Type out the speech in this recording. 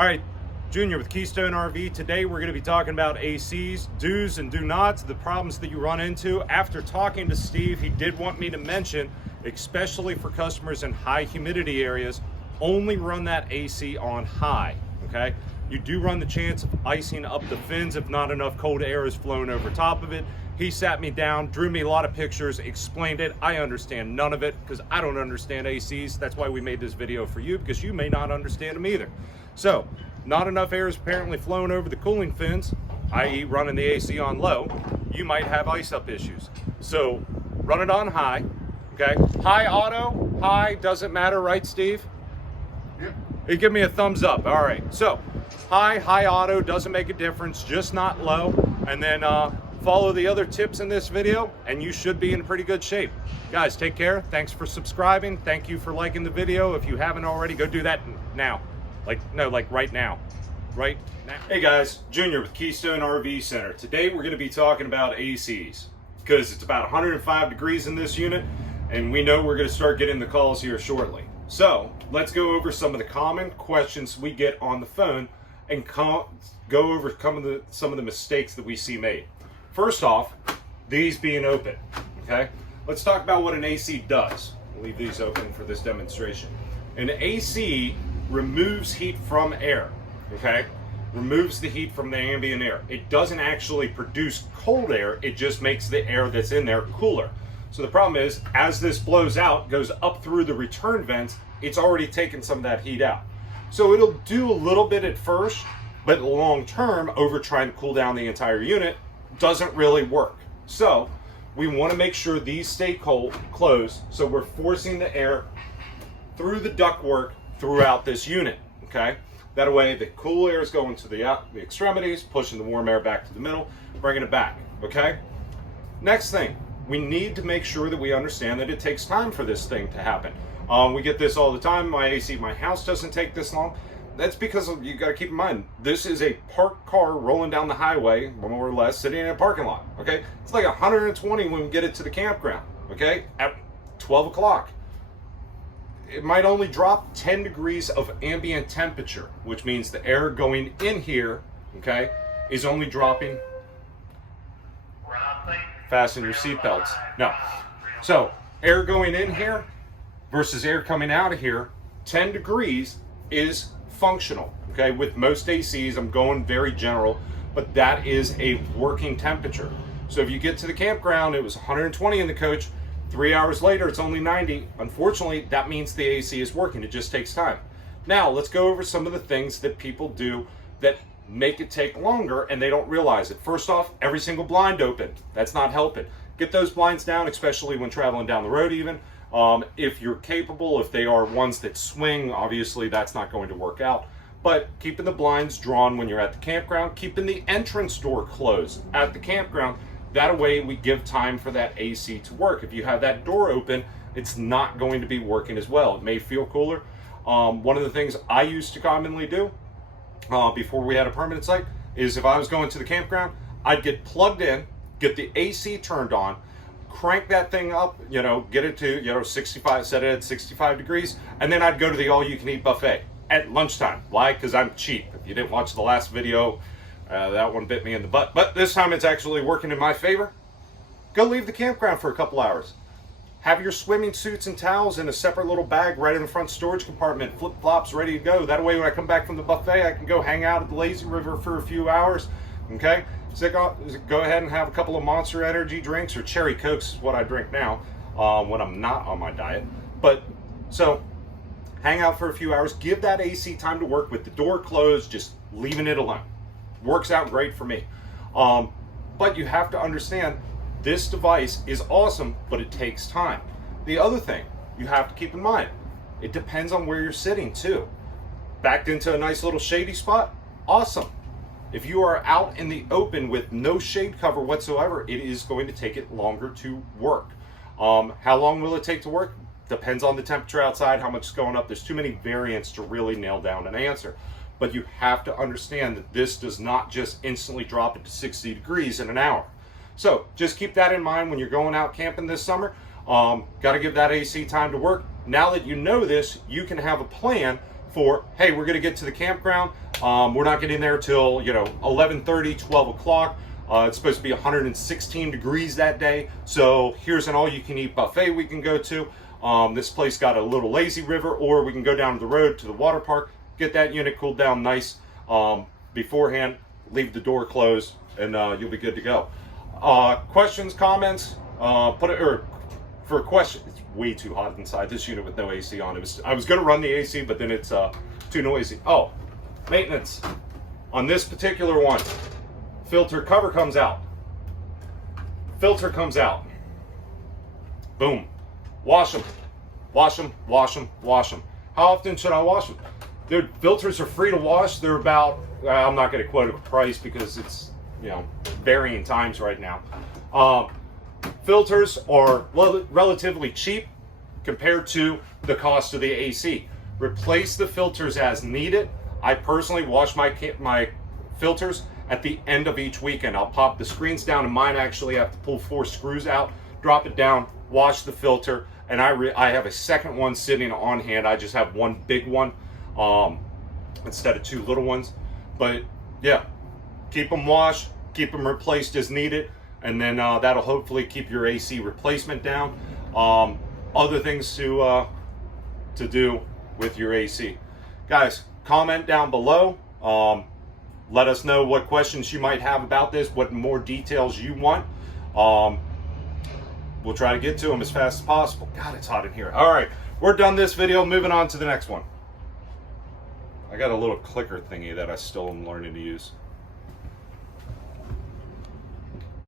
All right, Junior with Keystone RV. Today we're going to be talking about ACs, do's and do nots, the problems that you run into. After talking to Steve, he did want me to mention, especially for customers in high humidity areas, only run that AC on high, okay? You do run the chance of icing up the fins if not enough cold air is flowing over top of it. He sat me down, drew me a lot of pictures, explained it. I understand none of it because I don't understand ACs. That's why we made this video for you, because you may not understand them either. So, not enough air is apparently flowing over the cooling fins, i.e. running the AC on low. You might have ice up issues. So, run it on high, okay? High auto, high, doesn't matter, right, Steve? Yep. You give me a thumbs up. All right, so high auto, doesn't make a difference, just not low. And then follow the other tips in this video and you should be in pretty good shape. Guys, take care. Thanks for subscribing. Thank you for liking the video. If you haven't already, go do that now. Like right now. Right now. Hey guys, Junior with Keystone RV Center. Today we're going to be talking about ACs because it's about 105 degrees in this unit and we know we're going to start getting the calls here shortly. So let's go over some of the common questions we get on the phone and go over some of the mistakes that we see made. First off, these being open, okay? Let's talk about what an AC does. We'll leave these open for this demonstration. An AC removes heat from air, okay? Removes the heat from the ambient air. It doesn't actually produce cold air, it just makes the air that's in there cooler. So the problem is, as this blows out, goes up through the return vents, it's already taken some of that heat out. So it'll do a little bit at first, but long term, over trying to cool down the entire unit, doesn't really work. So we want to make sure these stay closed, so we're forcing the air through the ductwork throughout this unit, okay? That way the cool air is going to the extremities, pushing the warm air back to the middle, bringing it back, okay? Next thing, we need to make sure that we understand that it takes time for this thing to happen. We get this all the time. My AC at my house doesn't take this long. That's because you got to keep in mind, this is a parked car rolling down the highway, more or less, sitting in a parking lot, okay? It's like 120 when we get it to the campground, okay? At 12 o'clock. It might only drop 10 degrees of ambient temperature, which means the air going in here, okay, is only dropping. Fasten your seatbelts. No. So, air going in here versus air coming out of here, 10 degrees is functional, okay? With most ACs, I'm going very general, but that is a working temperature. So if you get to the campground, it was 120 in the coach, 3 hours later, it's only 90. Unfortunately, that means the AC is working. It just takes time. Now, let's go over some of the things that people do that make it take longer and they don't realize it. First off, every single blind open. That's not helping. Get those blinds down, especially when traveling down the road even. If you're capable, if they are ones that swing, obviously that's not going to work out. But keeping the blinds drawn when you're at the campground, keeping the entrance door closed at the campground, that way we give time for that AC to work. If you have that door open, it's not going to be working as well. It may feel cooler. One of the things I used to commonly do before we had a permanent site is if I was going to the campground, I'd get plugged in, get the AC turned on, crank that thing up, get it to 65, set it at 65 degrees, and then I'd go to the all-you-can-eat buffet at lunchtime. Why? Because I'm cheap. If you didn't watch the last video, that one bit me in the butt, but this time it's actually working in my favor. Go leave the campground for a couple hours. Have your swimming suits and towels in a separate little bag right in the front storage compartment, flip-flops ready to go. That way when I come back from the buffet, I can go hang out at the lazy river for a few hours, okay? So go ahead and have a couple of Monster Energy drinks, or Cherry Cokes is what I drink now when I'm not on my diet. But so hang out for a few hours, give that AC time to work with the door closed, just leaving it alone. Works out great for me. But you have to understand, this device is awesome, but it takes time. The other thing you have to keep in mind, it depends on where you're sitting too. Backed into a nice little shady spot, awesome. If you are out in the open with no shade cover whatsoever, it is going to take it longer to work. How long will it take to work? Depends on the temperature outside, how much is going up. There's too many variants to really nail down an answer. But you have to understand that this does not just instantly drop it to 60 degrees in an hour. So just keep that in mind when you're going out camping this summer. Got to give that AC time to work. Now that you know this, you can have a plan for, hey, we're going to get to the campground. We're not getting there till 11:30, 12 o'clock. It's supposed to be 116 degrees that day. So here's an all-you-can-eat buffet we can go to. This place got a little lazy river, or we can go down the road to the water park, get that unit cooled down nice beforehand, leave the door closed, and you'll be good to go. Questions, comments, for a question. It's way too hot inside this unit with no AC on. I was going to run the AC, but then it's too noisy. Oh, maintenance on this particular one. Filter cover comes out. Filter comes out. Boom. Wash them. Wash them, wash them, wash them. How often should I wash them? Their filters are free to wash. They're about, I'm not going to quote a price because it's, varying times right now. Filters are relatively cheap compared to the cost of the AC. Replace the filters as needed. I personally wash my filters at the end of each weekend. I'll pop the screens down, and mine actually have to pull 4 screws out, drop it down, wash the filter, and I have a second one sitting on hand. I just have one big one instead of 2 little ones. But yeah, keep them washed, keep them replaced as needed, and then that'll hopefully keep your AC replacement down. Other things to do with your AC. Guys, comment down below. Let us know what questions you might have about this, what more details you want. We'll try to get to them as fast as possible. God, it's hot in here. All right, we're done this video. Moving on to the next one. I got a little clicker thingy that I still am learning to use.